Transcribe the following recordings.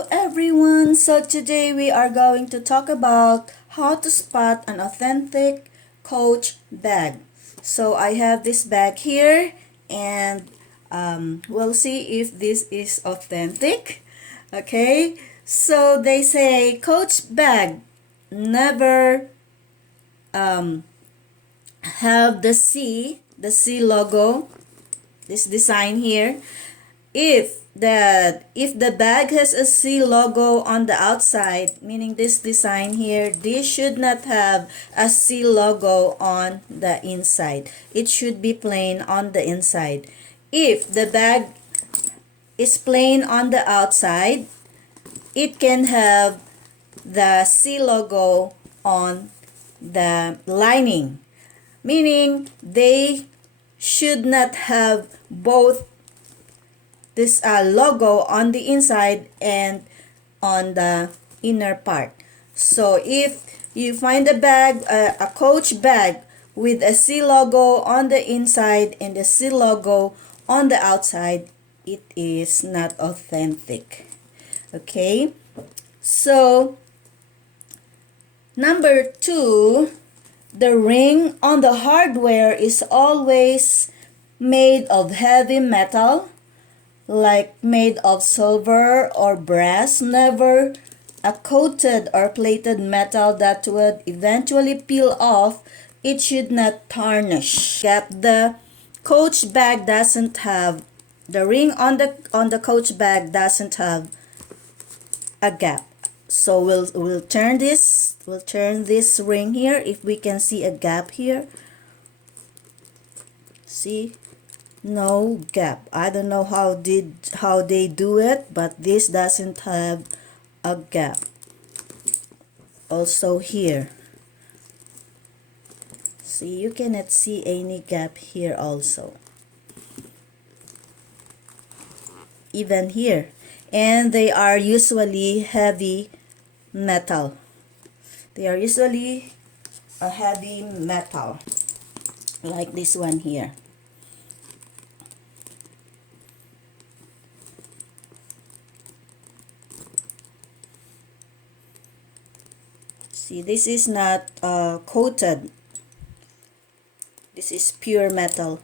Hello everyone! So today we are going to talk about how to spot an authentic Coach bag. So I have this bag here and we'll see if this is authentic. Okay, so they say Coach bag never have the C logo, this design here. If the bag has a C logo on the outside, meaning this design here, this should not have a C logo on the inside. It should be plain on the inside. If the bag is plain on the outside, it can have the C logo on the lining, meaning they should not have both this logo on the inside and on the inner part. So if you find a bag, a Coach bag with a C logo on the inside and the C logo on the outside, it is not authentic. Okay, so number 2, the ring on the hardware is always made of heavy metal, like made of silver or brass, never a coated or plated metal that would eventually peel off. It should not tarnish. The Coach bag doesn't have the ring on the Coach bag doesn't have a gap. So we'll turn this ring here. If we can see a gap here, see, no gap. I don't know how they do it, but this doesn't have a gap. Also here, see, you cannot see any gap here also, even here. And they are usually heavy metal. They are usually a heavy metal, like this one here. See, this is not coated. This is pure metal.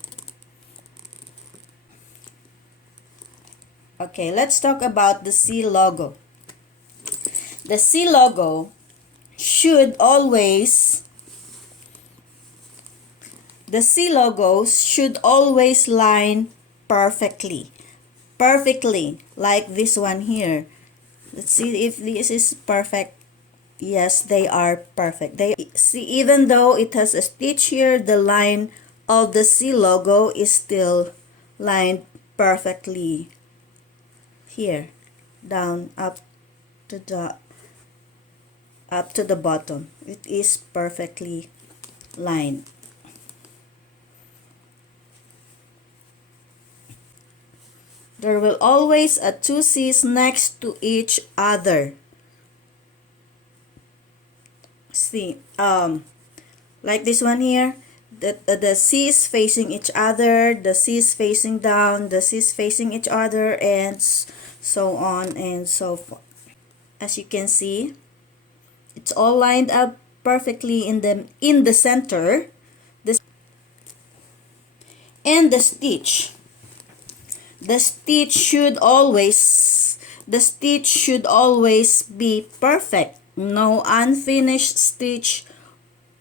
Okay, let's talk about the C logo. The C logo should always, the C logos should always line perfectly. Perfectly, like this one here. Let's see if this is perfect. Yes, they are perfect. They see, even though it has a stitch here, the line of the C logo is still lined perfectly here, down to the up to the bottom. It is perfectly lined. There will always a two C's next to each other. See, like this one here, the C's facing each other, the C's facing down, the C's facing each other, and so on and so forth. As you can see, it's all lined up perfectly in the center. And the stitch should always be perfect. No unfinished stitch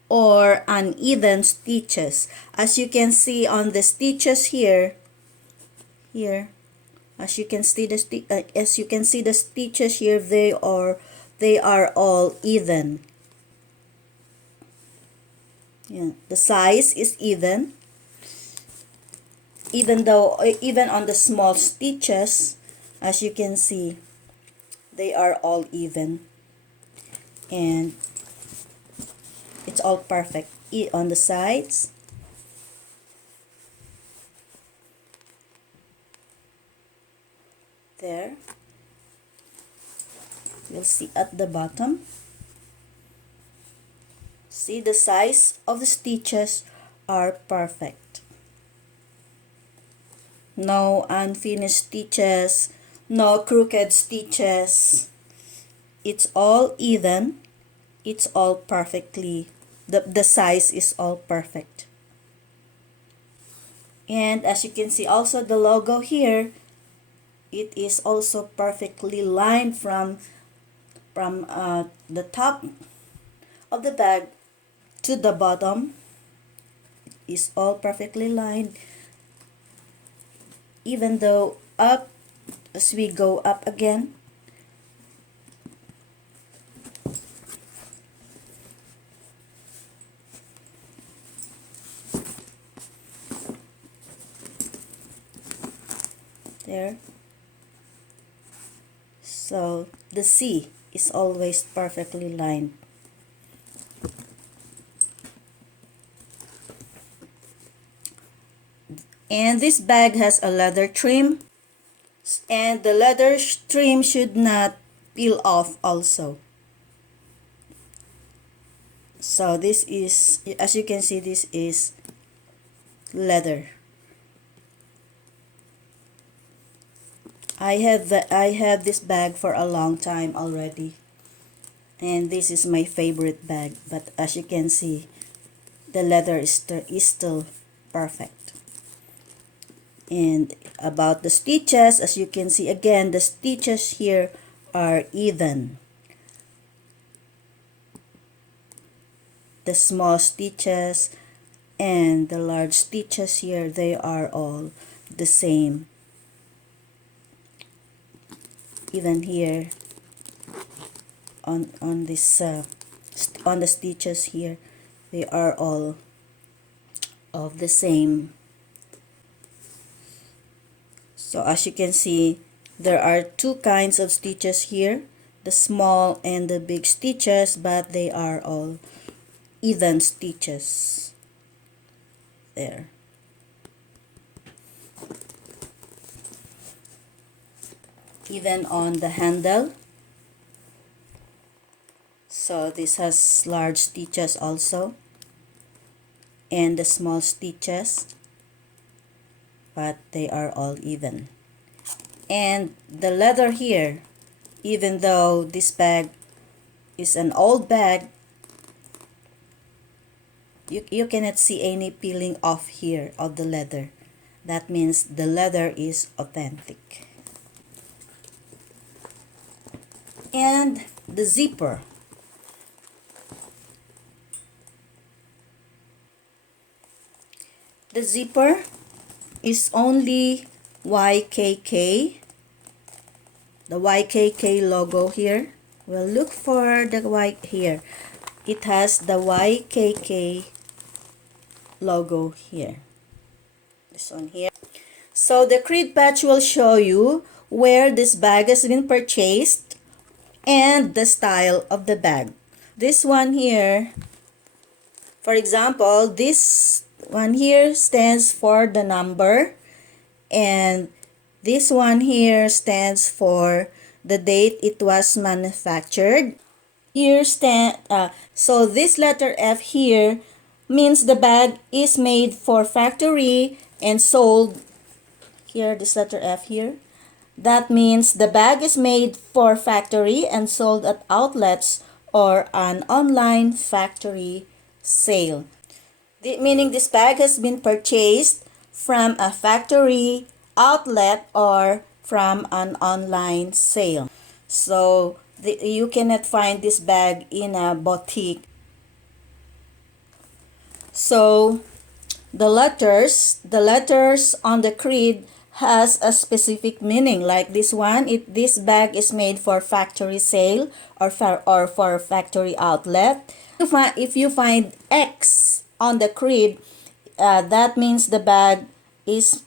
or uneven stitches. As you can see on the stitches here, as you can see the stitches here, they are all even. Yeah, the size is even. Even on the small stitches, as you can see, they are all even, and it's all perfect on the sides. There, you'll see at the bottom. See, the size of the stitches are perfect. No unfinished stitches, no crooked stitches. It's all even. It's all perfectly, the size is all perfect. And as you can see also the logo here, it is also perfectly lined from the top of the bag to the bottom. Is all perfectly lined, even though up, as we go up again, there. So the C is always perfectly lined. And this bag has a leather trim, and the leather trim should not peel off also. So this is, as you can see, this is leather. I have this bag for a long time already, and this is my favorite bag. But as you can see, the leather is still perfect. And about the stitches, as you can see again, the stitches here are even. The small stitches and the large stitches here, they are all the same. Even here on this on the stitches here, they are all of the same. So as you can see, there are two kinds of stitches here, the small and the big stitches, but they are all even stitches there. Even on the handle. So this has large stitches also, and the small stitches, but they are all even. And the leather here, even though this bag is an old bag, you cannot see any peeling off here of the leather. That means the leather is authentic. And the zipper. The zipper is only YKK. The YKK logo here. We'll look for the Y here. It has the YKK logo here. This one here. So the Creed patch will show you where this bag has been purchased and the style of the bag. This one here, for example, this one here stands for the number, and this one here stands for the date it was manufactured. Here so this letter F here means the bag is made for factory and sold. Here, this letter F here, that means the bag is made for factory and sold at outlets or an online factory sale. Meaning this bag has been purchased from a factory outlet or from an online sale. So you cannot find this bag in a boutique. So the letters on the Creed has a specific meaning. Like this one, this bag is made for factory sale or for factory outlet. If you find X on the Creed, that means the bag is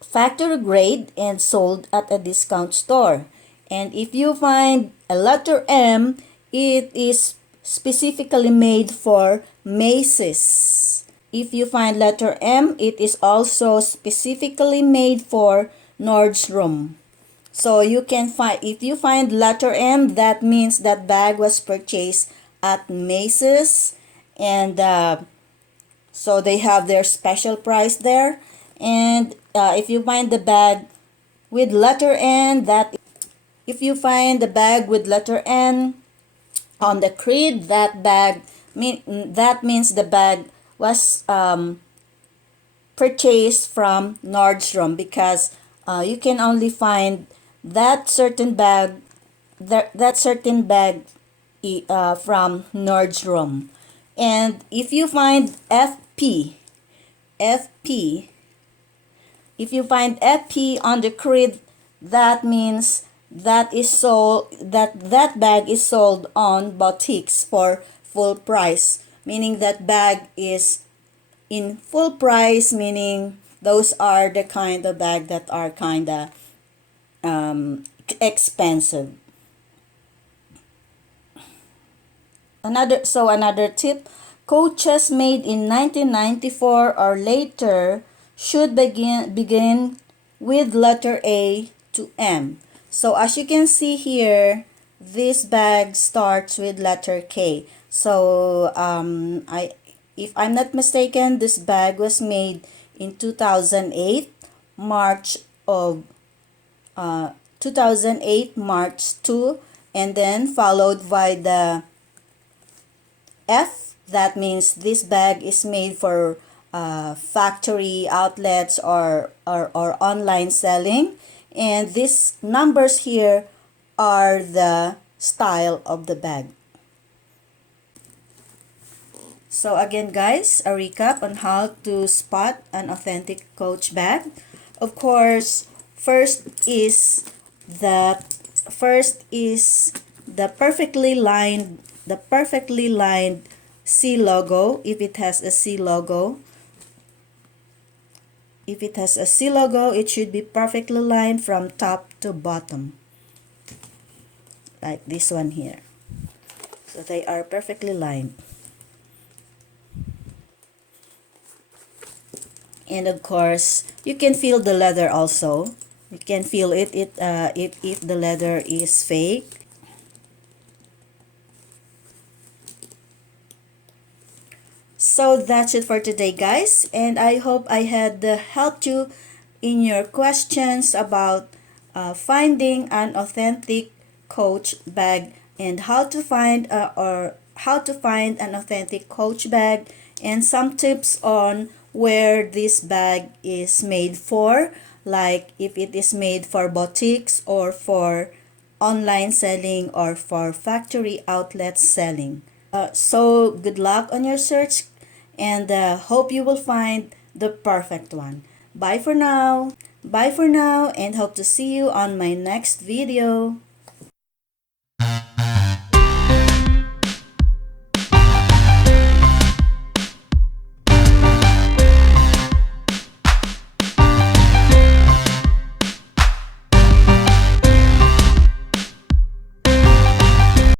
factory grade and sold at a discount store. And if you find a letter M, it is specifically made for Macy's. If you find letter M, it is also specifically made for Nordstrom. So you can find, if you find letter M, that means that bag was purchased at Macy's, and so they have their special price there. And if you find the bag with letter N, that if you find the bag with letter N on the creed, that means the bag was purchased from Nordstrom, because you can only find that certain bag from Nordstrom. And if you find FP, if you find FP on the creed, that means that bag is sold on boutiques for full price, meaning that bag is in full price, meaning those are the kind of bag that are kind of expensive. Another tip: coaches made in 1994 or later should begin with letter A to M. So as you can see here, this bag starts with letter K. So if I'm not mistaken, this bag was made in 2008, March of 2008, March 2, and then followed by the F. That means this bag is made for factory outlets or online selling. And these numbers here are the style of the bag. So again guys, a recap on how to spot an authentic Coach bag. Of course, first is the perfectly lined C logo. If it has a C logo, it should be perfectly lined from top to bottom, like this one here. So they are perfectly lined. And of course, you can feel the leather also. You can feel it if the leather is fake. So that's it for today guys, and I hope I had helped you in your questions about finding an authentic Coach bag, and how to find an authentic Coach bag, and some tips on where this bag is made for, like if it is made for boutiques or for online selling or for factory outlets selling. So good luck on your search, and hope you will find the perfect one. Bye for now. Bye for now, and hope to see you on my next video.